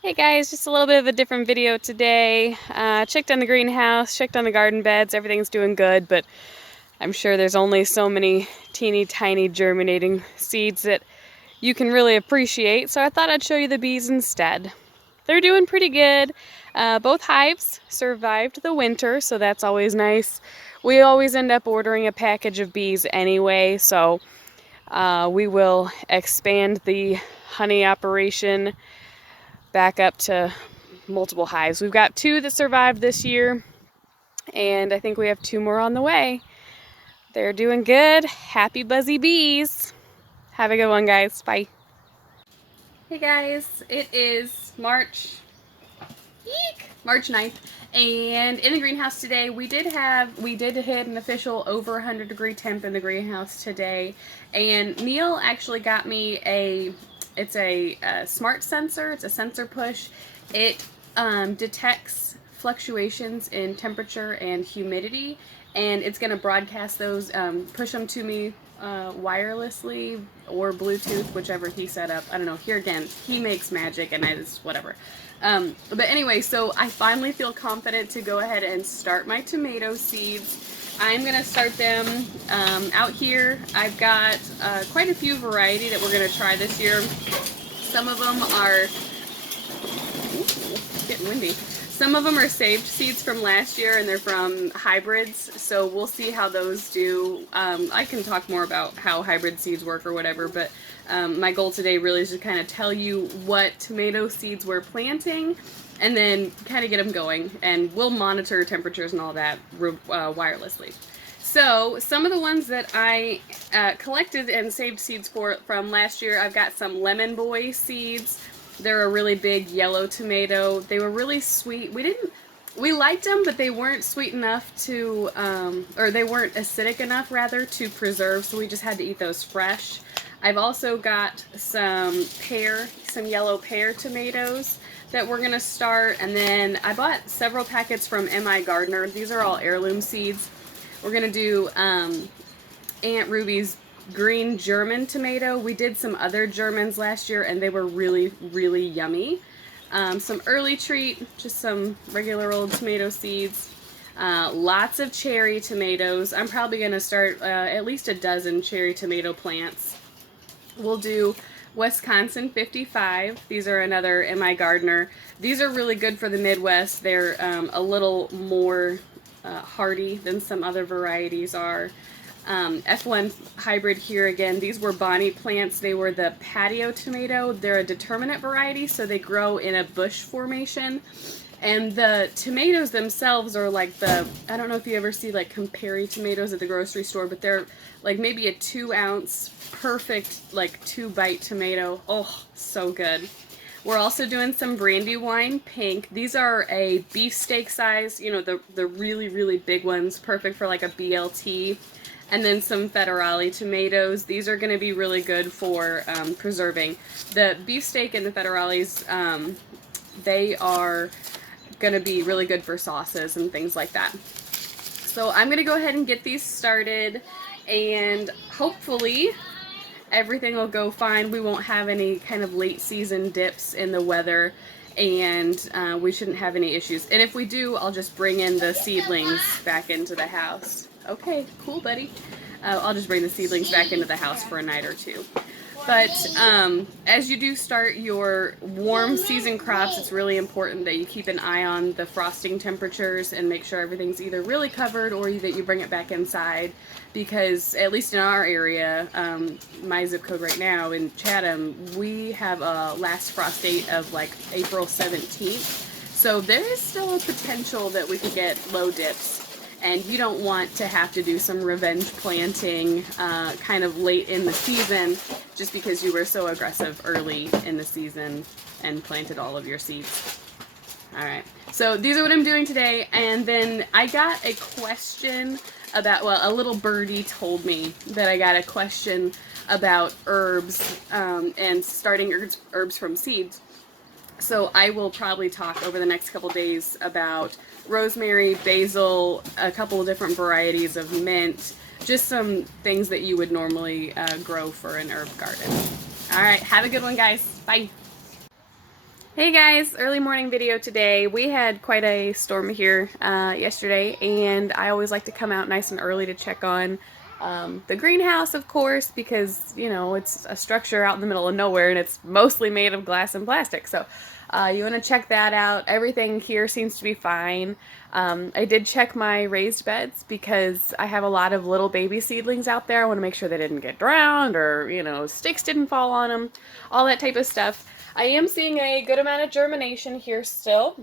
Hey guys, just a little bit of a different video today. Checked on the greenhouse, checked on the garden beds, everything's doing good, but I'm sure there's only so many teeny tiny germinating seeds that you can really appreciate, so I thought I'd show you the bees instead. They're doing pretty good. Both hives survived the winter, so that's always nice. We always end up ordering a package of bees anyway, so we will expand the honey operation back up to multiple hives. We've got 2 that survived this year, and I think we have 2 more on the way. They're doing good. Happy buzzy bees. Have a good one, guys. Bye. Hey guys, it is March 9th, and in the greenhouse today we did hit an official over 100-degree temp in the greenhouse today, and Neil actually got me it's a smart sensor. It's a sensor push. It detects fluctuations in temperature and humidity, and it's going to broadcast those, push them to me wirelessly or Bluetooth, whichever he set up. I don't know. Here again, he makes magic, and I just whatever. But anyway, so I finally feel confident to go ahead and start my tomato seeds. I'm going to start them out here. I've got quite a few variety that we're going to try this year. Some of them are, ooh, it's getting windy. Some of them are saved seeds from last year, and they're from hybrids, so we'll see how those do. I can talk more about how hybrid seeds work or whatever, but my goal today really is to kind of tell you what tomato seeds we're planting, and then kind of get them going, and we'll monitor temperatures and all that wirelessly. So some of the ones that I collected and saved seeds from last year, I've got some Lemon Boy seeds. They're a really big yellow tomato. They were really sweet. We liked them, but they weren't sweet enough to, or they weren't acidic enough rather to preserve, so we just had to eat those fresh. I've also got some yellow pear tomatoes that we're gonna start, and then I bought several packets from M.I. Gardener. These are all heirloom seeds. We're gonna do Aunt Ruby's green German tomato. We did some other Germans last year, and they were really, really yummy. Some early treat, just some regular old tomato seeds. Lots of cherry tomatoes. I'm probably going to start at least a dozen cherry tomato plants. We'll do Wisconsin 55. These are another M.I. Gardener. These are really good for the Midwest. They're a little more hardy than some other varieties are. F1 hybrid here again. These were Bonnie plants. They were the patio tomato. They're a determinate variety, so they grow in a bush formation. And the tomatoes themselves are like I don't know if you ever see like Campari tomatoes at the grocery store, but they're like maybe a 2-ounce perfect like 2-bite tomato. Oh, so good. We're also doing some Brandywine pink. These are a beefsteak size, you know, the really, really big ones, perfect for like a BLT. And then some federale tomatoes. These are going to be really good for preserving. The beefsteak and the federales, they are going to be really good for sauces and things like that. So I'm going to go ahead and get these started, and hopefully everything will go fine. We won't have any kind of late season dips in the weather, and we shouldn't have any issues. And if we do, I'll just bring in the seedlings back into the house. Okay, cool, buddy. I'll just bring the seedlings back into the house for a night or two. But as you do start your warm season crops, it's really important that you keep an eye on the frosting temperatures and make sure everything's either really covered or that you bring it back inside, because at least in our area, my zip code right now in Chatham, we have a last frost date of like April 17th. So there is still a potential that we could get low dips. And you don't want to have to do some revenge planting kind of late in the season just because you were so aggressive early in the season and planted all of your seeds. Alright, so these are what I'm doing today, and then I got a question about, well, a little birdie told me that I got a question about herbs and starting herbs from seeds. So I will probably talk over the next couple days about rosemary, basil, a couple of different varieties of mint, just some things that you would normally grow for an herb garden. All right, have a good one, guys. Bye. Hey guys, early morning video today. We had quite a storm here yesterday, and I always like to come out nice and early to check on the greenhouse, of course, because, you know, it's a structure out in the middle of nowhere and it's mostly made of glass and plastic. So you want to check that out. Everything here seems to be fine. I did check my raised beds because I have a lot of little baby seedlings out there. I want to make sure they didn't get drowned or, you know, sticks didn't fall on them, all that type of stuff. I am seeing a good amount of germination here still.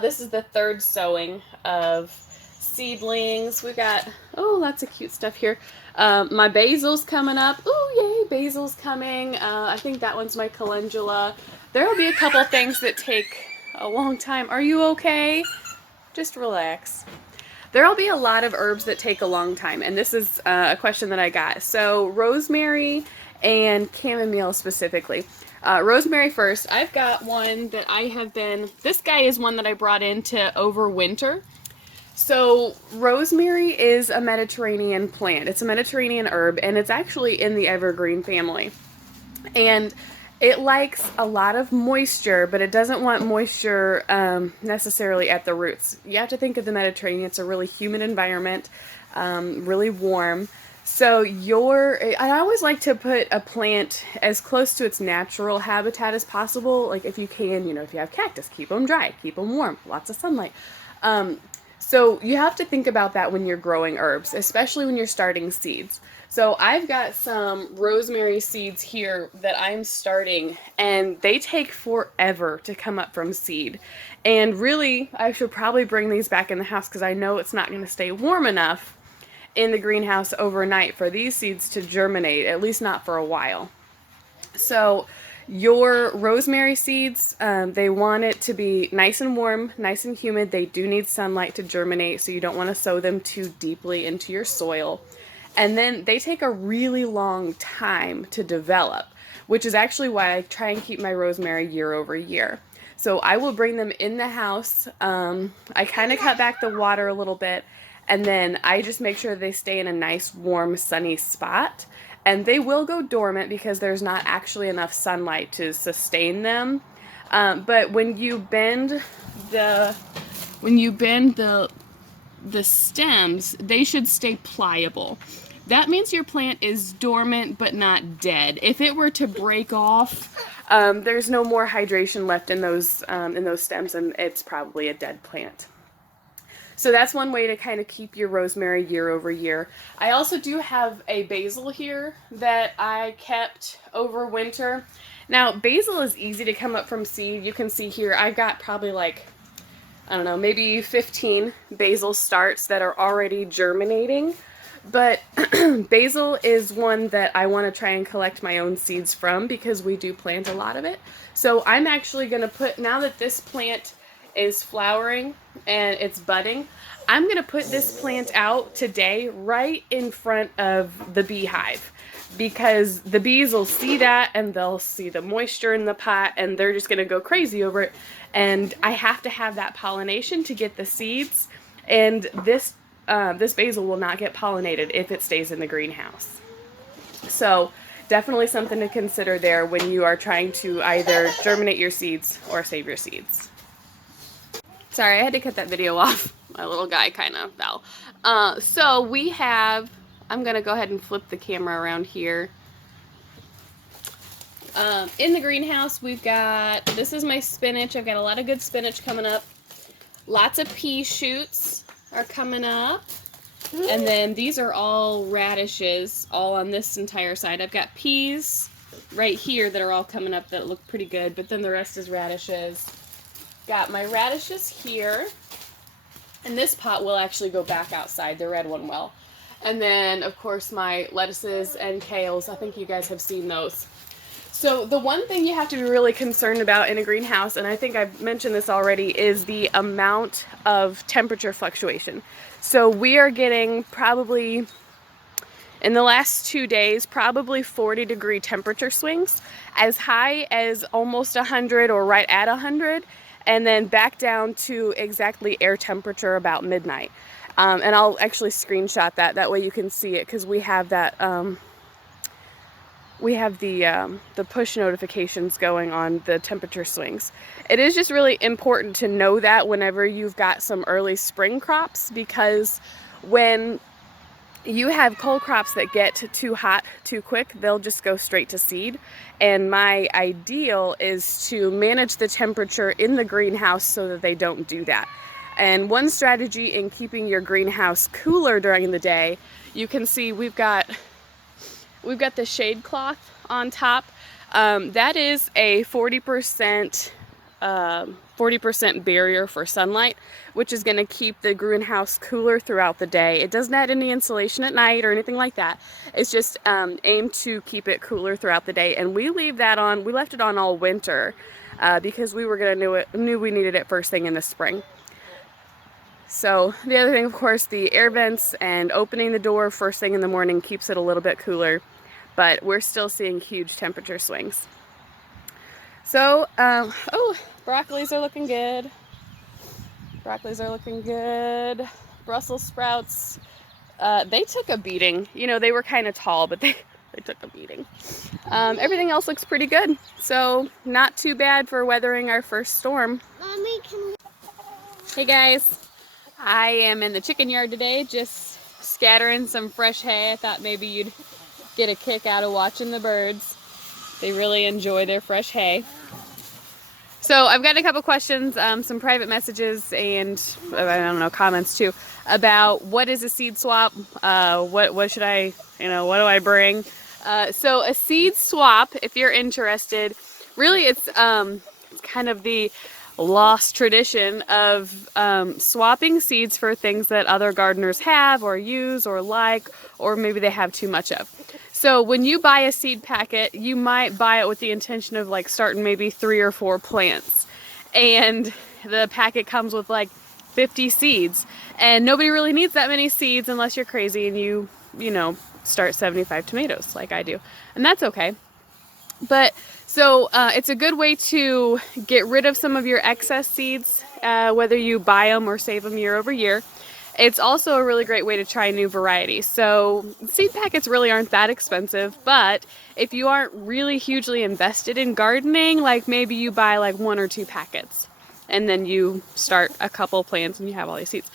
This is the third sowing of seedlings. We got, oh, lots of cute stuff here. My basil's coming up. Ooh, yay, basil's coming. I think that one's my calendula. There will be a couple things that take a long time. Are you okay? Just relax. There will be a lot of herbs that take a long time, and this is a question that I got. So rosemary and chamomile specifically. Rosemary first. I've got one that I have been, this guy is one that I brought in to overwinter. So rosemary is a Mediterranean plant. It's a Mediterranean herb, and it's actually in the evergreen family. And it likes a lot of moisture, but it doesn't want moisture necessarily at the roots. You have to think of the Mediterranean. It's a really humid environment, really warm. So I always like to put a plant as close to its natural habitat as possible. Like if you can, you know, if you have cactus, keep them dry, keep them warm, lots of sunlight. So you have to think about that when you're growing herbs, especially when you're starting seeds. So I've got some rosemary seeds here that I'm starting, and they take forever to come up from seed. And really, I should probably bring these back in the house because I know it's not going to stay warm enough in the greenhouse overnight for these seeds to germinate, at least not for a while. So your rosemary seeds, they want it to be nice and warm, nice and humid. They do need sunlight to germinate, so you don't want to sow them too deeply into your soil. And then they take a really long time to develop, which is actually why I try and keep my rosemary year over year. So I will bring them in the house. I kind of cut back the water a little bit, and then I just make sure they stay in a nice, warm, sunny spot. And they will go dormant because there's not actually enough sunlight to sustain them. But when you bend the stems, they should stay pliable. That means your plant is dormant but not dead. If it were to break off, there's no more hydration left in those stems, and it's probably a dead plant. So that's one way to kind of keep your rosemary year over year. I also do have a basil here that I kept over winter. Now, basil is easy to come up from seed. You can see here I got probably like, I don't know, maybe 15 basil starts that are already germinating. But basil is one that I want to try and collect my own seeds from because we do plant a lot of it. So I'm actually going to put, now that this plant is flowering and it's budding, I'm going to put this plant out today right in front of the beehive, because the bees will see that and they'll see the moisture in the pot and they're just going to go crazy over it. And I have to have that pollination to get the seeds, and this basil will not get pollinated if it stays in the greenhouse. So definitely something to consider there when you are trying to either germinate your seeds or save your seeds. Sorry, I had to cut that video off. My little guy kind of fell. So we have, I'm going to go ahead and flip the camera around here. In the greenhouse, we've got, this is my spinach. I've got a lot of good spinach coming up. Lots of pea shoots are coming up. And then these are all radishes, all on this entire side. I've got peas right here that are all coming up that look pretty good, but then the rest is radishes. Got my radishes here, and this pot will actually go back outside, the red one will. And then, of course, my lettuces and kales. I think you guys have seen those. So the one thing you have to be really concerned about in a greenhouse, and I think I've mentioned this already, is the amount of temperature fluctuation. So we are getting probably, in the last 2 days, probably 40-degree temperature swings, as high as almost 100 or right at 100. And then back down to exactly air temperature about midnight. And I'll actually screenshot that. That way you can see it, because we have that we have the push notifications going on the temperature swings. It is just really important to know that whenever you've got some early spring crops, because when you have cold crops that get too hot too quick, they'll just go straight to seed. And my ideal is to manage the temperature in the greenhouse so that they don't do that. And one strategy in keeping your greenhouse cooler during the day, you can see we've got the shade cloth on top. That is a 40% barrier for sunlight, which is going to keep the greenhouse cooler throughout the day. It doesn't add any insulation at night or anything like that. It's just aimed to keep it cooler throughout the day. And we leave that on. We left it on all winter because we were knew we needed it first thing in the spring. So the other thing, of course, the air vents and opening the door first thing in the morning keeps it a little bit cooler, but we're still seeing huge temperature swings. So, oh, broccolis are looking good. Broccolis are looking good. Brussels sprouts, they took a beating. You know, they were kind of tall, but they took a beating. Everything else looks pretty good. So, not too bad for weathering our first storm. Mommy, Hey guys. I am in the chicken yard today, just scattering some fresh hay. I thought maybe you'd get a kick out of watching the birds. They really enjoy their fresh hay. So I've got a couple questions, some private messages, and I don't know, comments too, about what is a seed swap, what should I, what do I bring? So a seed swap, if you're interested, really it's kind of the lost tradition of swapping seeds for things that other gardeners have or use or like, or maybe they have too much of. So when you buy a seed packet, you might buy it with the intention of like starting maybe 3 or 4 plants, and the packet comes with like 50 seeds, and nobody really needs that many seeds unless you're crazy and you start 75 tomatoes like I do, and that's okay. But so it's a good way to get rid of some of your excess seeds, whether you buy them or save them year over year. It's also a really great way to try new varieties. So seed packets really aren't that expensive, but if you aren't really hugely invested in gardening, like maybe you buy like 1 or 2 packets and then you start a couple plants and you have all these seeds.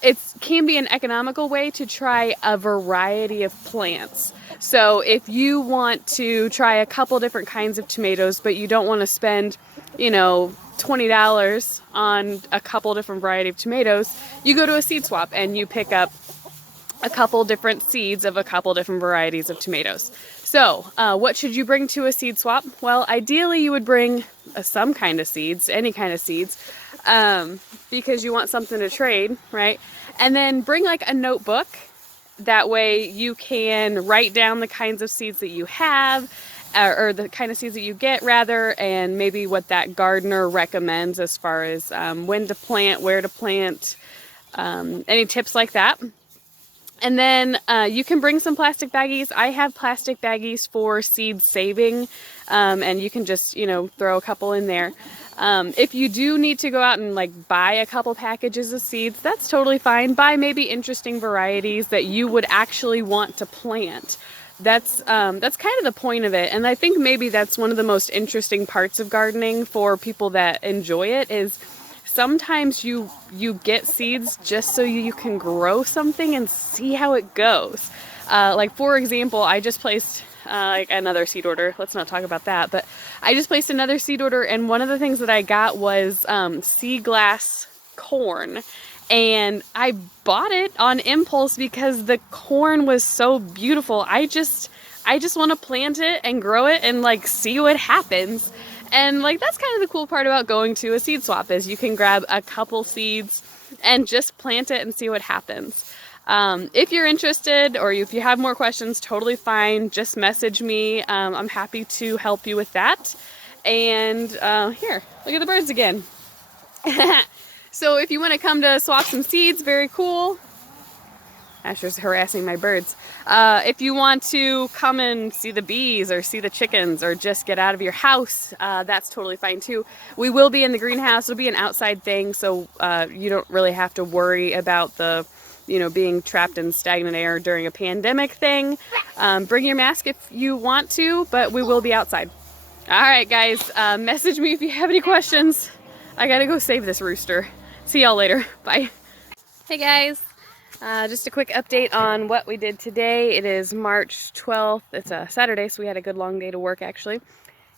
It can be an economical way to try a variety of plants. So if you want to try a couple different kinds of tomatoes, but you don't want to spend, $20 on a couple different variety of tomatoes, you go to a seed swap and you pick up a couple different seeds of a couple different varieties of tomatoes. So what should you bring to a seed swap? Well, ideally you would bring some kind of seeds, any kind of seeds, because you want something to trade, right? And then bring like a notebook. That way you can write down the kinds of seeds that you have, or the kind of seeds that you get rather, and maybe what that gardener recommends as far as when to plant, where to plant, any tips like that. And then you can bring some plastic baggies. I have plastic baggies for seed saving, and you can just, throw a couple in there. If you do need to go out and like buy a couple packages of seeds, that's totally fine. Buy maybe interesting varieties that you would actually want to plant. That's kind of the point of it. And I think maybe that's one of the most interesting parts of gardening for people that enjoy it, is sometimes you get seeds just so you can grow something and see how it goes. Like for example, I just placed like another seed order. Let's not talk about that, but I just placed another seed order, and one of the things that I got was sea glass corn, and I bought it on impulse because the corn was so beautiful. I just want to plant it and grow it and like see what happens. And like that's kind of the cool part about going to a seed swap, is you can grab a couple seeds and just plant it and see what happens. If you're interested, or if you have more questions, totally fine. Just message me. I'm happy to help you with that. And here, look at the birds again. So if you want to come to swap some seeds, very cool. Asher's harassing my birds. If you want to come and see the bees or see the chickens or just get out of your house, that's totally fine too. We will be in the greenhouse. It'll be an outside thing, so you don't really have to worry about the you know, being trapped in stagnant air during a pandemic thing. Bring your mask if you want to, but we will be outside. All right, guys, message me if you have any questions. I gotta go save this rooster. See y'all later. Bye. Hey guys, just a quick update on what we did today. It is March 12th. It's a Saturday, so we had a good long day to work actually.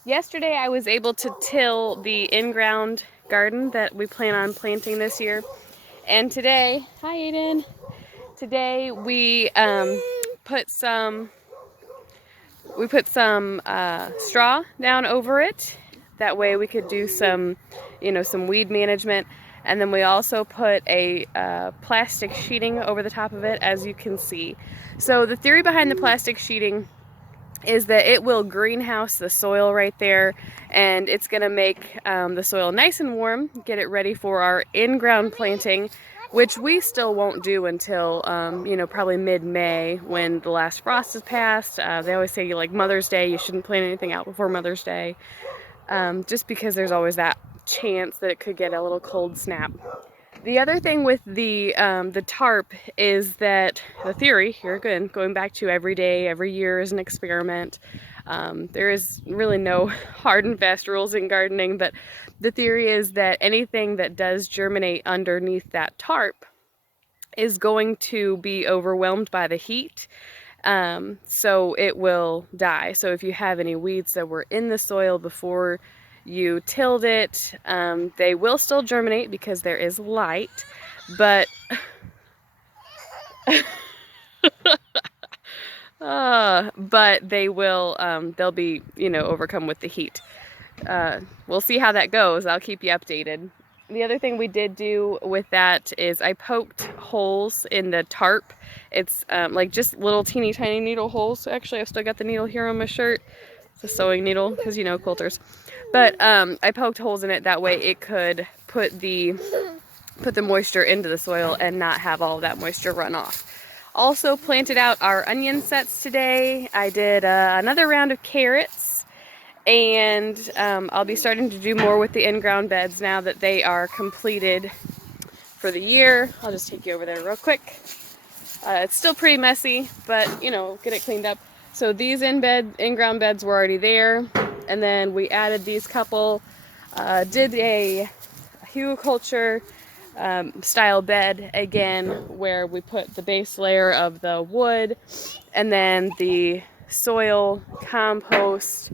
Yesterday I was able to till the in-ground garden that we plan on planting this year. And today, hi Aiden, today we put some straw down over it. That way we could do some, you know, some weed management. And then we also put a plastic sheeting over the top of it, as you can see. So the theory behind the plastic sheeting is that it will greenhouse the soil right there, and it's going to make the soil nice and warm, get it ready for our in-ground planting, which we still won't do until, you know, probably mid-May when the last frost has passed. They always say, like, Mother's Day, you shouldn't plant anything out before Mother's Day, just because there's always that chance that it could get a little cold snap. The other thing with the tarp is that the theory here, again, going back to every day, every year is an experiment. There is really no hard and fast rules in gardening, but the theory is that anything that does germinate underneath that tarp is going to be overwhelmed by the heat. So it will die. So if you have any weeds that were in the soil before you tilled it, they will still germinate because there is light, but but they will they'll be, you know, overcome with the heat. We'll see how that goes. I'll keep you updated. The other thing we did do with that is I poked holes in the tarp. It's like just little teeny tiny needle holes. Actually, I've still got the needle here on my shirt. It's a sewing needle because, you know, quilters. But I poked holes in it, that way it could put the moisture into the soil and not have all of that moisture run off. Also planted out our onion sets today. I did another round of carrots, and I'll be starting to do more with the in-ground beds now that they are completed for the year. I'll just take you over there real quick. It's still pretty messy, but, you know, get it cleaned up. So these in-ground beds were already there, and then we added these couple, did a hugelkultur style bed again, where we put the base layer of the wood and then the soil, compost,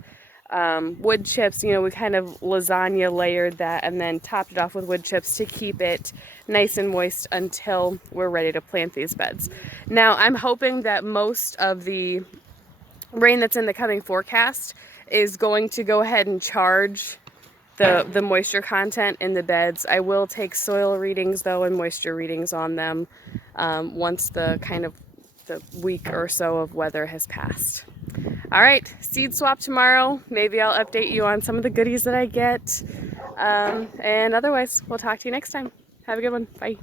wood chips. You know, we kind of lasagna layered that and then topped it off with wood chips to keep it nice and moist until we're ready to plant these beds. Now I'm hoping that most of the rain that's in the coming forecast is going to go ahead and charge the moisture content in the beds. I will take soil readings though and moisture readings on them once the week or so of weather has passed. All right, seed swap tomorrow. Maybe I'll update you on some of the goodies that I get. And otherwise, we'll talk to you next time. Have a good one. Bye.